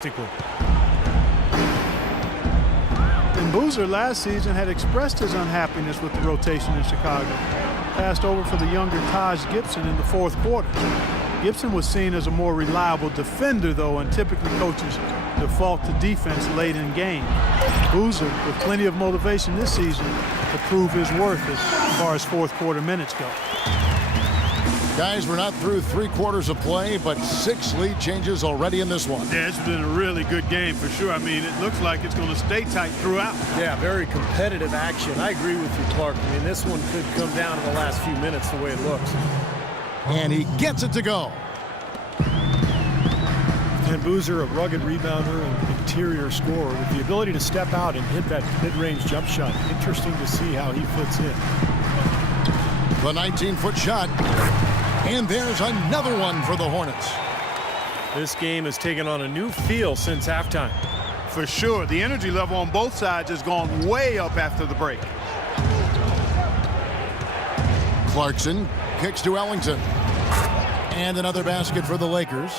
And Boozer last season had expressed his unhappiness with the rotation in Chicago. Passed over for the younger Taj Gibson in the fourth quarter. Gibson was seen as a more reliable defender, though, and typically coaches default to defense late in games. Boozer with plenty of motivation this season to prove his worth as far as fourth quarter minutes go. Guys, we're not through 3 quarters of play, but 6 lead changes already in this one. Yeah, it's been a really good game for sure. I mean, it looks like it's going to stay tight throughout. Yeah, very competitive action. I agree with you, Clark. I mean, this one could come down to the last few minutes the way it looks. And he gets it to go. And Boozer, a rugged rebounder and interior scorer with the ability to step out and hit that mid-range jump shot. Interesting to see how he fits in. The 19-foot shot. And there's another one for the Hornets. This game has taken on a new feel since halftime. For sure, the energy level on both sides has gone way up after the break. Clarkson kicks to Ellington. And another basket for the Lakers.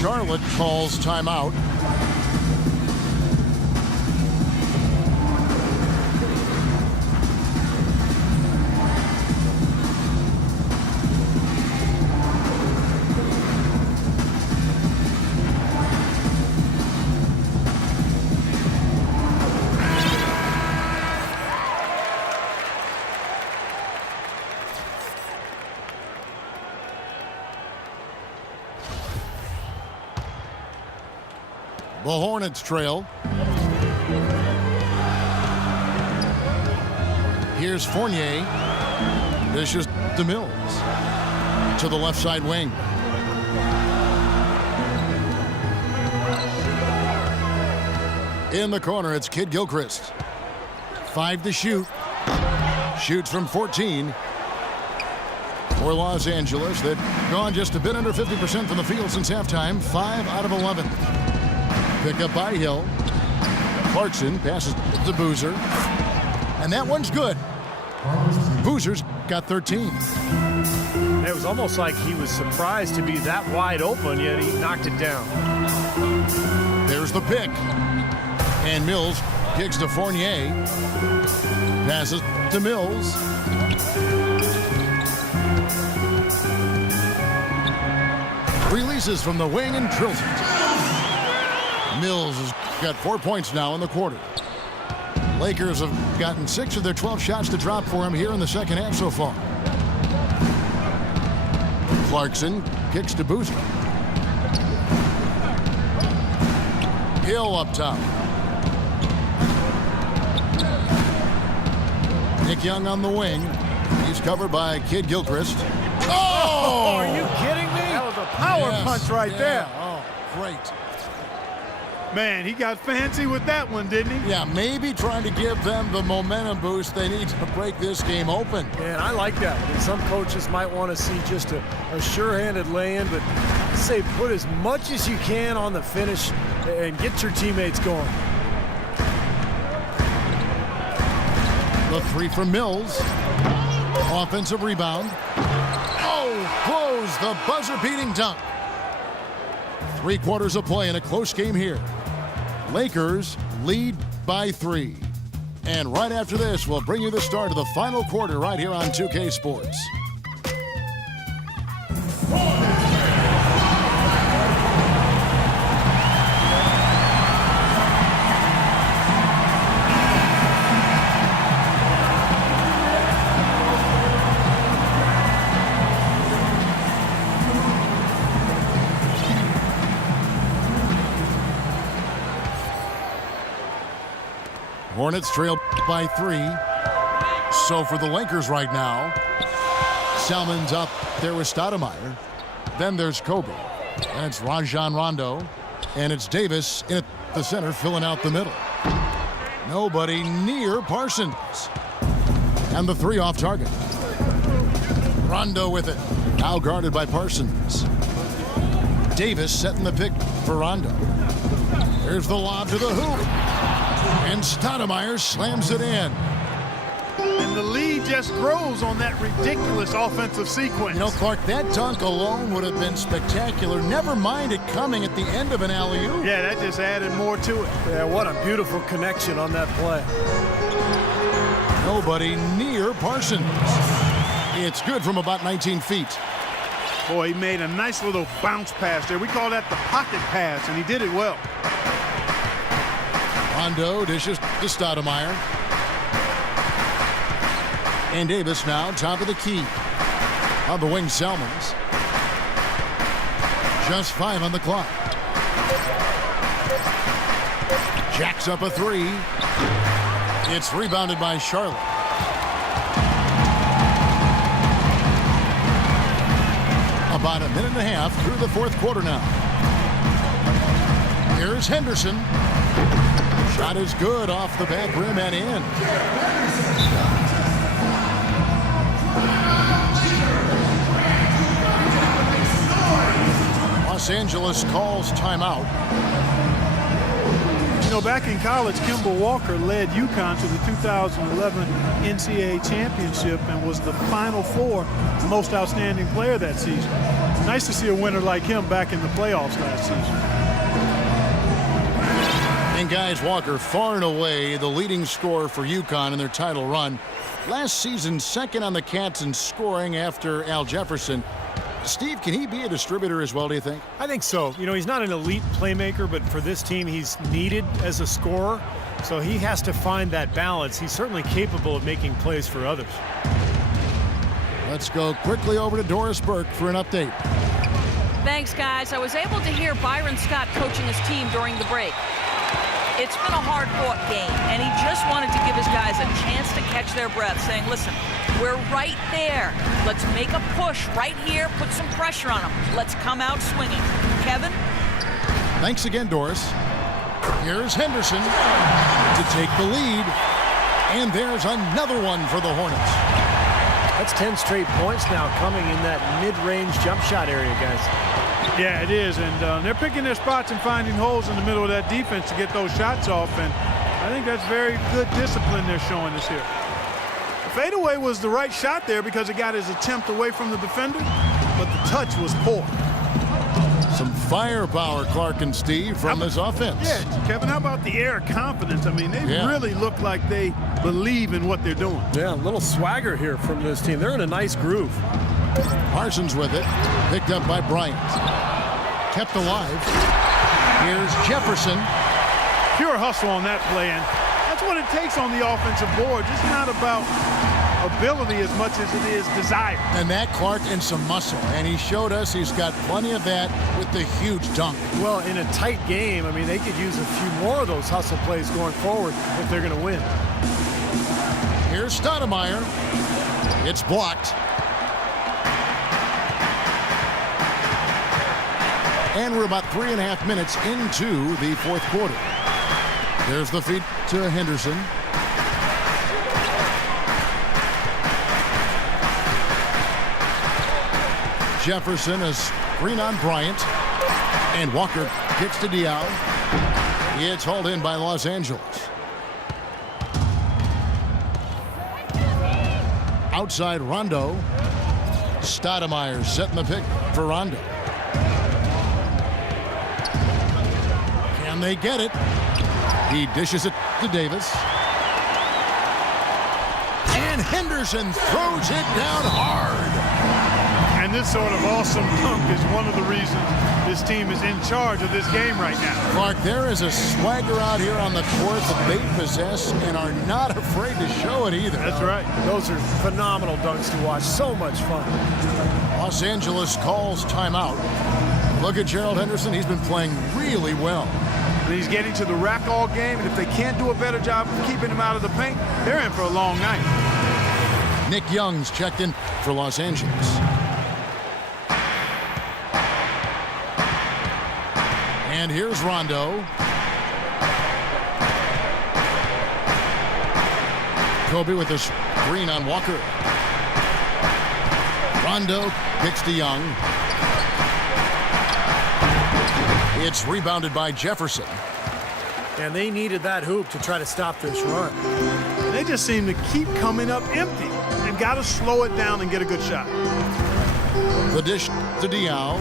Charlotte calls timeout. The Hornets trail. Here's Fournier. This is to Mills. To the left side wing. In the corner, it's Kid Gilchrist. 5 to shoot. Shoots from 14. For Los Angeles, they've gone just a bit under 50% from the field since halftime. 5 out of 11. Pick up by Hill. Clarkson passes to Boozer. And that one's good. Boozer's got 13. It was almost like he was surprised to be that wide open, yet he knocked it down. There's the pick. And Mills kicks to Fournier. Passes to Mills. Releases from the wing and drills it. Mills has got 4 points now in the quarter. Lakers have gotten 6 of their 12 shots to drop for him here in the second half so far. Clarkson kicks to Boozer. Hill up top. Nick Young on the wing. He's covered by Kid Gilchrist. Oh! Are you kidding me? That was a power punch right there. Oh, great. Man, he got fancy with that one, didn't he? Yeah, maybe trying to give them the momentum boost they need to break this game open. Man, I like that. And some coaches might want to see just a sure-handed lay-in, but I say put as much as you can on the finish and get your teammates going. The 3 from Mills. Offensive rebound. Oh, close the buzzer-beating dunk. 3 quarters of play in a close game here. Lakers lead by 3. And right after this, we'll bring you the start of the final quarter right here on 2K Sports. Hornets trail by 3. So for the Lakers right now, Salmon's up there with Stoudemire. Then there's Kobe. And it's Rajon Rondo. And it's Davis in at the center filling out the middle. Nobody near Parsons. And the 3 off target. Rondo with it. Now guarded by Parsons. Davis setting the pick for Rondo. Here's the lob to the hoop. And Stoudemire slams it in. And the lead just grows on that ridiculous offensive sequence. You know, Clark, that dunk alone would have been spectacular. Never mind it coming at the end of an alley-oop. Yeah, that just added more to it. Yeah, what a beautiful connection on that play. Nobody near Parsons. It's good from about 19 feet. Boy, he made a nice little bounce pass there. We call that the pocket pass, and he did it well. Rondo dishes to Stoudemire. And Davis now top of the key. On the wing, Selmans. Just 5 on the clock. Jacks up a 3. It's rebounded by Charlotte. About a minute and a half through the fourth quarter now. Here's Henderson. Shot is good off the back rim and in. Los Angeles calls timeout. You know, back in college, Kimball Walker led UConn to the 2011 NCAA championship and was the Final Four most outstanding player that season. Nice to see a winner like him back in the playoffs last season. And guys, Walker far and away the leading scorer for UConn in their title run. Last season, second on the Cats in scoring after Al Jefferson. Steve, can he be a distributor as well, do you think? I think so. You know, he's not an elite playmaker, but for this team, he's needed as a scorer. So he has to find that balance. He's certainly capable of making plays for others. Let's go quickly over to Doris Burke for an update. Thanks, guys. I was able to hear Byron Scott coaching his team during the break. It's been a hard-fought game, and he just wanted to give his guys a chance to catch their breath, saying, listen, we're right there. Let's make a push right here, put some pressure on them. Let's come out swinging. Kevin? Thanks again, Doris. Here's Henderson to take the lead. And there's another one for the Hornets. That's 10 straight points now coming in that mid-range jump shot area, guys. Yeah, it is, and they're picking their spots and finding holes in the middle of that defense to get those shots off, and I think that's very good discipline they're showing us here. The fadeaway was the right shot there because it got his attempt away from the defender, but the touch was poor. Some firepower, Clark and Steve, from his offense. Yeah, Kevin, how about the air of confidence? I mean, they really look like they believe in what they're doing. Yeah, a little swagger here from this team. They're in a nice groove. Parsons with it, picked up by Bryant. Kept alive. Here's Jefferson. Pure hustle on that play, and that's what it takes on the offensive board. It's not about ability as much as it is desire. And that, Clark, and some muscle. And he showed us he's got plenty of that with the huge dunk. Well, in a tight game, I mean, they could use a few more of those hustle plays going forward if they're going to win. Here's Stoudemire. It's blocked. And we're about 3.5 minutes into the fourth quarter. There's the feed to Henderson. Jefferson, a screen on Bryant. And Walker kicks to Diaw. It's hauled in by Los Angeles. Outside Rondo. Stoudemire setting the pick for Rondo. Can they get it? He dishes it to Davis. And Henderson throws it down hard. And this sort of awesome dunk is one of the reasons this team is in charge of this game right now. Clark, there is a swagger out here on the court that they possess and are not afraid to show it either. That's right. Those are phenomenal dunks to watch. So much fun. Los Angeles calls timeout. Look at Gerald Henderson. He's been playing really well. And he's getting to the rack all game, and if they can't do a better job of keeping him out of the paint, they're in for a long night. Nick Young's checked in for Los Angeles. And here's Rondo. Kobe with a screen on Walker. Rondo kicks to Young. It's rebounded by Jefferson. And they needed that hoop to try to stop this run. They just seem to keep coming up empty. They've got to slow it down and get a good shot. The dish to Diaw.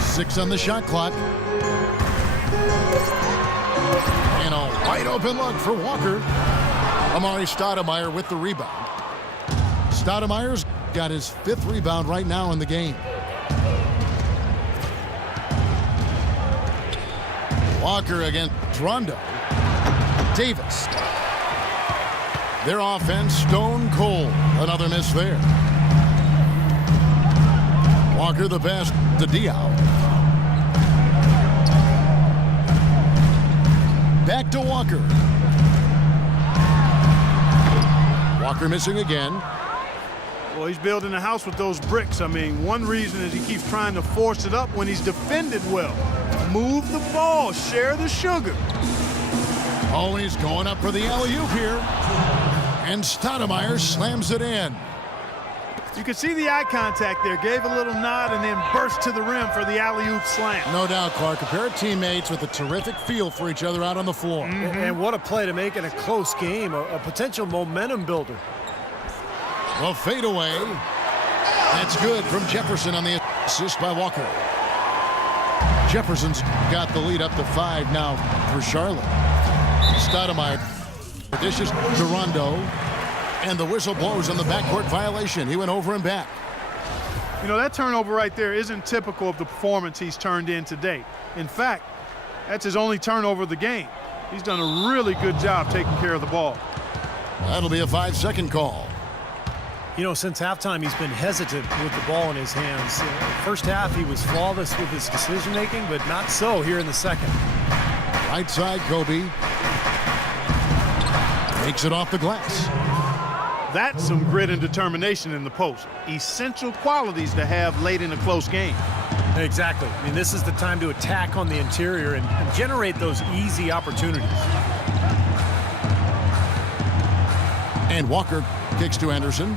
6 on the shot clock. And a wide open look for Walker. Amari Stoudemire with the rebound. Stoudemire's got his 5th rebound right now in the game. Walker against Rondo. Davis. Their offense stone cold. Another miss there. Walker the pass to Diaw. Back to Walker. Walker missing again. Well, he's building a house with those bricks. I mean, one reason is he keeps trying to force it up when he's defended well. Move the ball, share the sugar. Oh, he's going up for the alley-oop here. And Stoudemire slams it in. You can see the eye contact there. Gave a little nod and then burst to the rim for the alley-oop slam. No doubt, Clark. A pair of teammates with a terrific feel for each other out on the floor. And what a play to make in a close game, a potential momentum builder. The fadeaway. That's good from Jefferson on the assist by Walker. Jefferson's got the lead up to 5 now for Charlotte. Stoudemire dishes to Rondo. And the whistle blows on the backcourt violation. He went over and back. You know, that turnover right there isn't typical of the performance he's turned in today. In fact, that's his only turnover of the game. He's done a really good job taking care of the ball. That'll be a 5-second call. You know, since halftime, he's been hesitant with the ball in his hands. First half, he was flawless with his decision-making, but not so here in the second. Right side, Kobe. Takes it off the glass. That's some grit and determination in the post. Essential qualities to have late in a close game. Exactly. I mean, this is the time to attack on the interior and generate those easy opportunities. And Walker kicks to Anderson.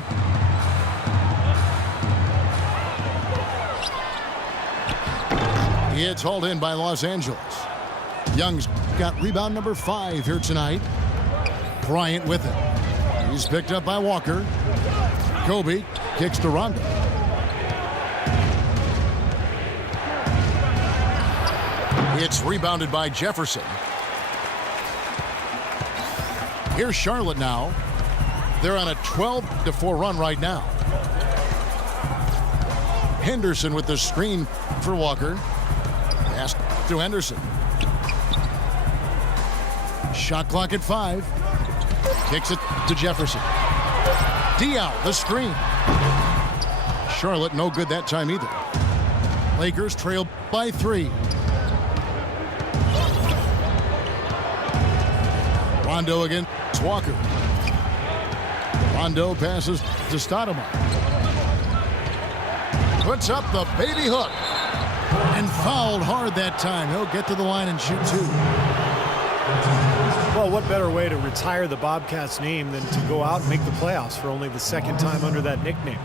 It's hauled in by Los Angeles. Young's got rebound number 5 here tonight. Bryant with it. He's picked up by Walker. Kobe kicks to Rondo. It's rebounded by Jefferson. Here's Charlotte now. They're on a 12-4 run right now. Henderson with the screen for Walker. Pass to Henderson. Shot clock at 5. Kicks it to Jefferson. Diaw, the screen. Charlotte no good that time either. Lakers trail by 3. Rondo against Walker. Rondo passes to Stoudemire. Puts up the baby hook. And fouled hard that time. He'll get to the line and shoot 2. Well, what better way to retire the Bobcats name than to go out and make the playoffs for only the 2nd time under that nickname.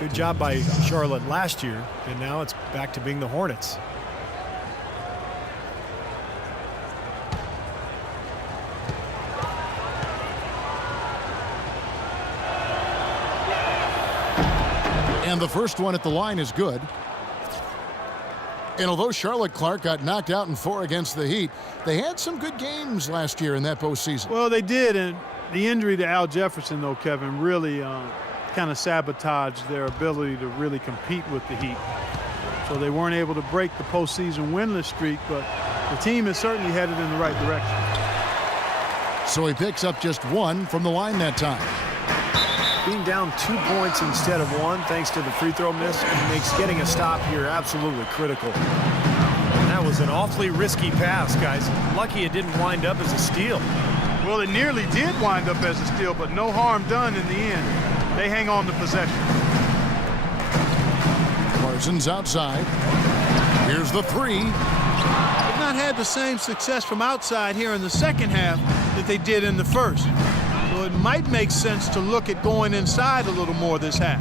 Good job by Charlotte last year, and now it's back to being the Hornets. And the first one at the line is good. And although Charlotte, Clark, got knocked out in 4 against the Heat, they had some good games last year in that postseason. Well, they did, and the injury to Al Jefferson, though, Kevin, really kind of sabotaged their ability to really compete with the Heat. So they weren't able to break the postseason winless streak, but the team is certainly headed in the right direction. So he picks up just 1 from the line that time. Being down 2 points instead of 1, thanks to the free throw miss, makes getting a stop here absolutely critical. And that was an awfully risky pass, guys. Lucky it didn't wind up as a steal. Well, it nearly did wind up as a steal, but no harm done in the end. They hang on to possession. Parsons outside. Here's the 3. They've not had the same success from outside here in the second half that they did in the first. So it might make sense to look at going inside a little more this half.